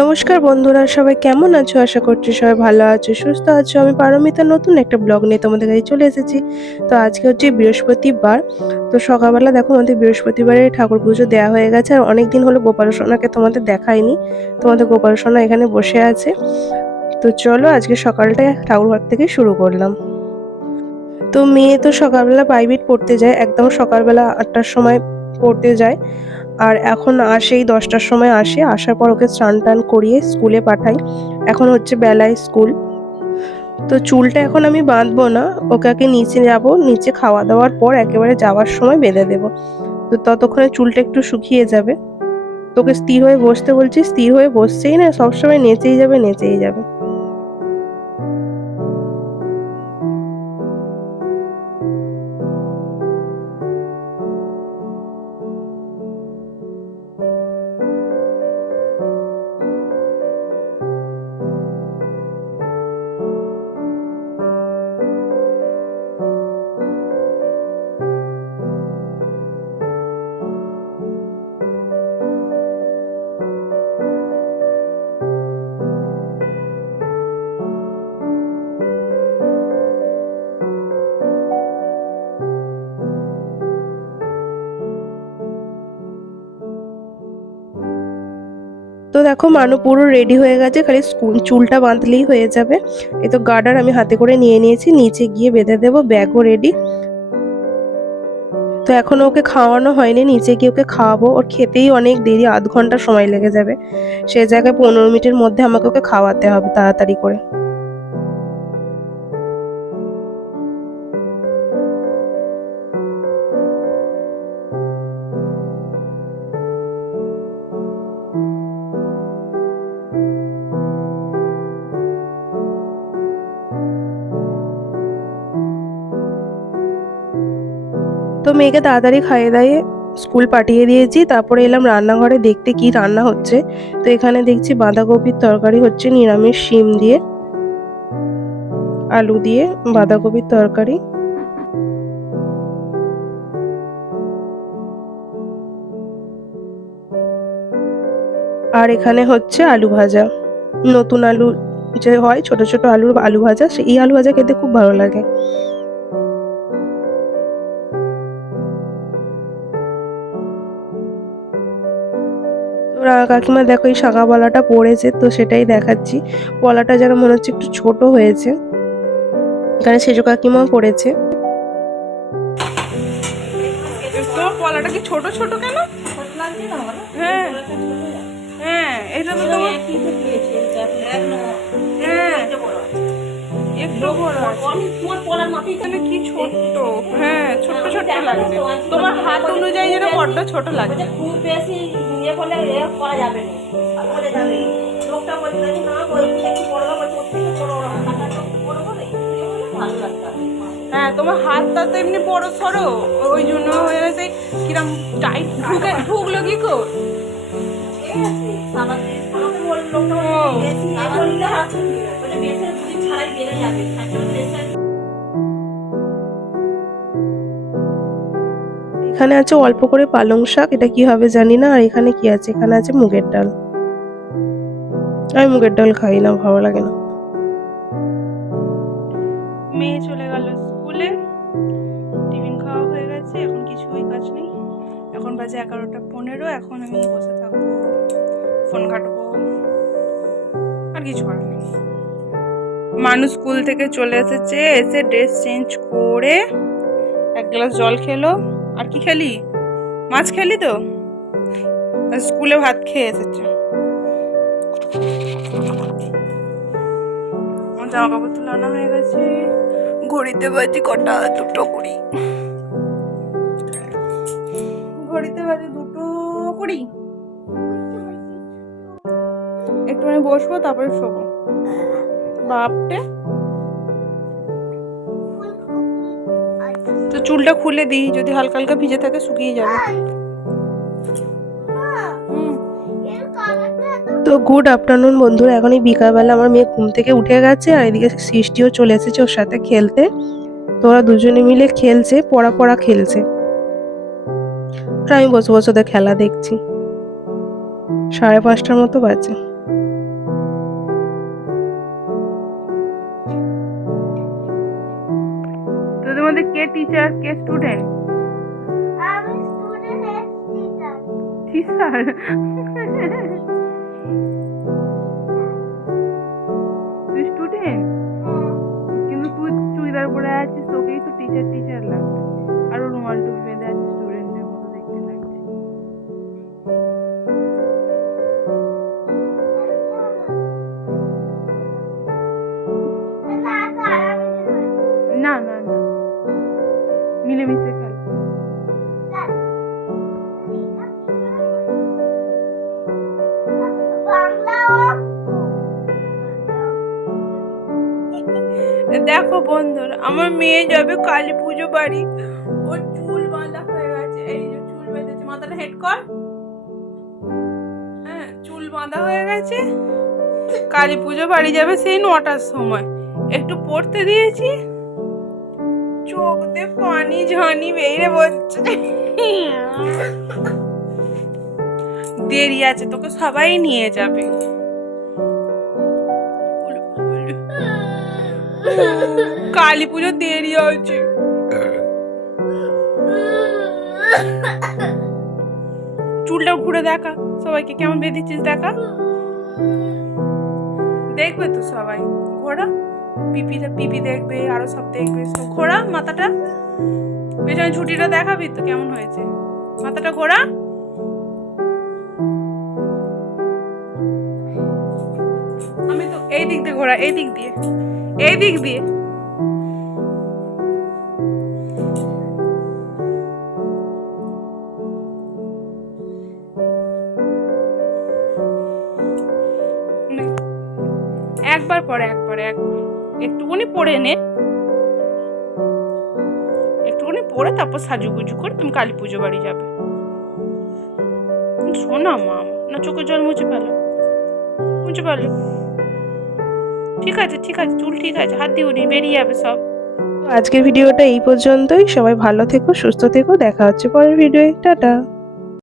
নমস্কার বন্ধুরা, সবাই কেমন আছো? আশা করছি সবাই ভালো আছো, সুস্থ আছো। আমি পারমিতা নতুন একটা ব্লগ নিয়ে তোমাদের কাছে চলে এসেছি। তো আজকে হচ্ছে বৃহস্পতিবার। তো সকালবেলা দেখো আমাদের বৃহস্পতিবারে ঠাকুর পুজো দেওয়া হয়ে গেছে। আর অনেকদিন হলো গোপাল সোনাকে তোমাদের দেখাইনি। তোমাদের গোপাল সোনা এখানে বসে আছে। তো চলো আজকে সকালটা ঠাকুর ঘর থেকে শুরু করলাম। তো মেয়ে তো সকালবেলা প্রাইভেট পড়তে যায়, একদম সকালবেলা 8টার সময় পড়তে যায়। আর এখন আসেই 10টার সময় আসে, আসার পর ওকে স্নান টান করিয়ে স্কুলে পাঠাই। এখন হচ্ছে বেলায় স্কুল। তো চুলটা এখন আমি বাঁধবো না, ওকে আগে নিচে যাব, নিচে খাওয়া দাওয়ার পর একেবারে যাওয়ার সময় বেঁধে দেবো। তো ততক্ষণে চুলটা একটু শুকিয়ে যাবে। তোকে স্থির হয়ে বসতে বলছি, স্থির হয়ে বসছেই না, সবসময় নেচেই যাবে নেচেই যাবে। তো দেখো মানু পুরো রেডি হয়ে গেছে, খালি স্কুল চুলটা বাঁধলেই হয়ে যাবে। এই তো গার্ডার আমি হাতে করে নিয়ে নিয়েছি, নিচে গিয়ে বেঁধে দেবো, ব্যাগও রেডি। তো এখনো ওকে খাওয়ানো হয়নি, নিচে গিয়ে ওকে খাওয়াবো। ওর খেতেই অনেক দেরি, আধ ঘন্টা সময় লেগে যাবে। সে জায়গায় 15 মিনিটের মধ্যে আমাকে ওকে খাওয়াতে হবে তাড়াতাড়ি করে। তো মেয়েকে তাড়াতাড়ি খাইয়ে দাইয়ে স্কুল পাঠিয়ে দিয়েছি। তারপরে এলাম রান্নাঘরে দেখতে কি রান্না হচ্ছে। তো এখানে দেখছি বাঁধাকপির তরকারি হচ্ছে, নিরামিষ শিম দিয়ে আলু দিয়ে বাঁধাকপির তরকারি। আর এখানে হচ্ছে আলু ভাজা, নতুন আলু যে হয় ছোট ছোট আলুর আলু ভাজা, সেই আলু ভাজা খেতে খুব ভালো লাগে। কাকিমা দেখো এই শাঁখা পলাটা পড়েছে, তো সেটাই দেখাচ্ছি। পলাটা যেন মনে হচ্ছে একটু ছোট হয়েছে। এখানে সেজো কাকিমাও পড়েছে। পলাটা কি ছোট ছোট কেন? হ্যাঁ হ্যাঁ, এটা তো তোমার হ্যাঁ একটু বড় আছে, কি ছোট্ট। হ্যাঁ ছোট্ট ছোট্ট লাগছে, তোমার হাত অনুযায়ী যেন বড্ড ছোট লাগছে। খুব বেশি ইয়ে করলে করা যাবে না, লোকটা বলছে না একটু বড় ভালো লাগতো। হ্যাঁ তোমার হাতটা তো এমনি বড় সরো, ওই জন্য সেই কিরম টাইট ঢুকলো কি কর। এখানে আছে অল্প করে পালং শাক, এটা কি হবে জানি না। আর এখানে কি আছে, এখানে আছে মুগের ডাল। আমি মুগের ডাল খাই না, ভালো লাগে না। মেয়ে চলে গেল স্কুলে, টিফিন খাওয়া হয়ে গেছে, এখন কিছুই কাজ নেই। এখন বাজে 11টা 15। এখন আমি বসে থাকবো, ফোন ঘাটবো, আর কিছু করার নেই। মানুষ স্কুল থেকে চলে এসেছে, এসে ড্রেস চেঞ্জ করে এক গ্লাস জল খেলো। আর কি খেলি? মাছ খেলি তো। স্কুলে ভাত খেয়ে এসেছে। আমার জামা কাপড় তুলে আনা হয়ে গেছে। ঘড়িতে বাজে কটা? 2:20। ঘড়িতে বাজে 2:20। একটু আমি বসবো, তারপরে শোবো। বাপটে, তো চুলটা খুলে দিই, যদি হালকা হালকা ভিজে থাকে শুকিয়ে যাবে। তো গুড আফটারনুন বন্ধুরা, এখন এই বিকালবেলা আমার মেয়ে ঘুম থেকে উঠে গেছে, আর এদিকে সৃষ্টিও চলে এসেছে ওর সাথে খেলতে। তো ওরা দুজনে মিলে খেলছে, পড়া পড়া খেলছে, আর আমি বসে বসে ওদের খেলা দেখছি। 5:30টার মতো বাজে। কে টিচার কে স্টুডেন্ট? আমি স্টুডেন্ট টিচার। টিচার তুই স্টুডেন্ট, কিন্তু তুই চুড়িদার পরে আছিস, তোকেই তো টিচার টিচার লাগবে। আর ও রুমাল টুপি বেঁধে আছে, স্টুডেন্টের মতো দেখতে লাগছে। না না না, মিলেমিশে খেলো। দেখো বন্ধুরা, আমার মেয়ে যাবে কালী পুজো বাড়ি। ওর চুল বাঁধা হয়ে গেছে, এই যে চুল বেঁধেছে, মাথাটা হেড কর। হ্যাঁ, চুল বাঁধা হয়ে গেছে, কালী পুজো বাড়ি যাবে সেই 9টার সময়। একটু পড়তে দিয়েছি, চোখ দিয়ে পানি ঝানি বেরিয়ে পড়ছে। দেরি আছে, তোকে সবাই নিয়ে যাবে। কালী পুজো দেরি আছে। চুলটা ঘুরে দেখা সবাইকে, কেমন বেঁধেছিস দেখা। দেখবে তো সবাই, ঘোরা পিপি দেখবে, আরো সব দেখবে, সব ঘোরা মাথাটা, পেছনে ঝুটিটা দেখাবি তো কেমন হয়েছে। মাথাটা ঘোরা। আমি তো এই দিক দিয়ে ঘোরা, এই দিক দিয়ে, এই দিক দিয়ে। একবার পরে একটুখানি পরে নে, একটুখানি পরে তারপর সাজুগুজু করে তুমি কালী পুজো বাড়ি যাবে। শোনা মা, না চোখের জল মুছে ফেলো, ঠিক আছে চুল ঠিক আছে, হাত দিয়ে উনি বেরিয়ে যাবে সব। আজকের ভিডিওটা এই পর্যন্তই। সবাই ভালো থেকো, সুস্থ থেকো, দেখা হচ্ছে পরের ভিডিওয়ে। টাটা।